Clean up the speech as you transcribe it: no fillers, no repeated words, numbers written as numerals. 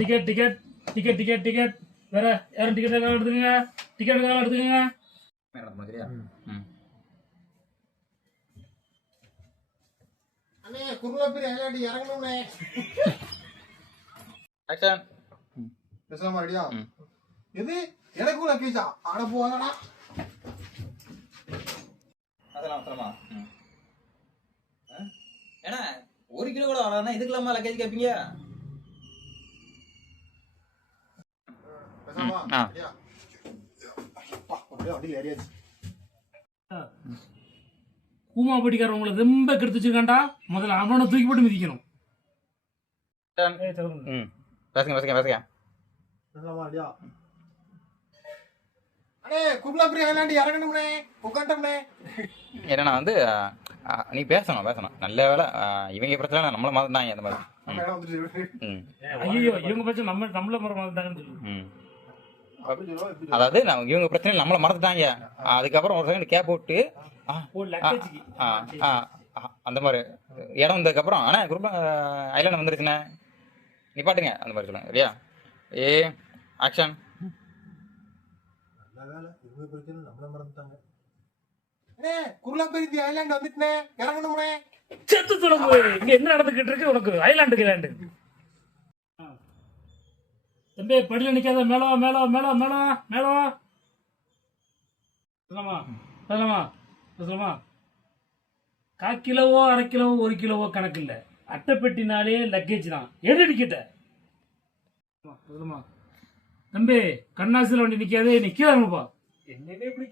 Ticket ticket ticket ticket ticket வேற யாரும் ticket எடுத்துக்கங்க. டிக்கெட் எடுத்துக்கங்க. அண்ணே குருலாப்பேரி ஐலாண்ட் இறங்கணும்னே. ஆக்ஷன். பேசாம ரெடியா? எது எனக்கும் லக்கேஜா? ஆட போவாங்கடா. அதெல்லாம் அவசரமா? ஏன்னா 1 கிலோ கூட வரானா இதுக்கெல்லாமா லக்கேஜ் கேட்பீங்க? பேசாமா ரெடியா? அப்பா அப்படியே வண்டியில் ஏறியாச்சு. கூமா படிக்காரவங்களை ரொம்ப கெடுத்து வச்சிருக்காண்டா. முதல்ல அவனை தூக்கி போட்டு மிதிக்கணும். பேசுங்க பேசுங்க பேசுங்க. பேசாமா ரெடியா? அண்ணே குருலாப்பேரி ஐலாண்ட் இறங்கணும்னே. உட்காண்டோம்னே. என்னன்னா வந்து நீ பேசணும் நல்ல வேலை இவங்க பிரச்சனை நம்மள மாத்தாங்க அந்த மாதிரி. ஐயோ இவங்க பிரச்சனை நம்மள மறந்துட்டாங்கன்னு சொல்லு. அதாவது இவங்க பிரச்சனை நம்மள மறந்துட்டாங்க. அதுக்கப்புறம் ஒரு செகண்ட் கேப் விட்டு அந்த மாதிரி இடம் வந்ததுக்கப்புறம் ஆனா குரூப் ஐலாண்ட் வந்துருச்சுண்ணே நிப்பாட்டுங்க அந்த மாதிரி சொல்லுங்க. சரியா? ஏ ஆக்ஷன். நம்மள மறந்துட்டாங்க. அண்ணே குருலாப்பேரி ஐலாண்ட் வந்துட்டே இறங்கணும்னே. செத்து தொடங்கு. இங்க என்ன நடந்துகிட்டு இருக்கு உனக்கு? ஐலாண்டு தம்பி படியில நிக்காத. மேலவா மேலவா மேலவா மேலவா மேலவா. சொல்லலாமா சொல்லலாமா சொல்லலாமா? 1/4 கிலோவோ 1/2 கிலோவோ 1 கிலோவோ கணக்கு இல்லை. அட்டைப்பெட்டினாலே லக்கேஜ் தான். எடு டிக்கெட்ட. சொல்லுமா தம்பி கண்ணாசில வண்டி நிக்காதே. நிக்கிறப்பா என்னவே இப்படி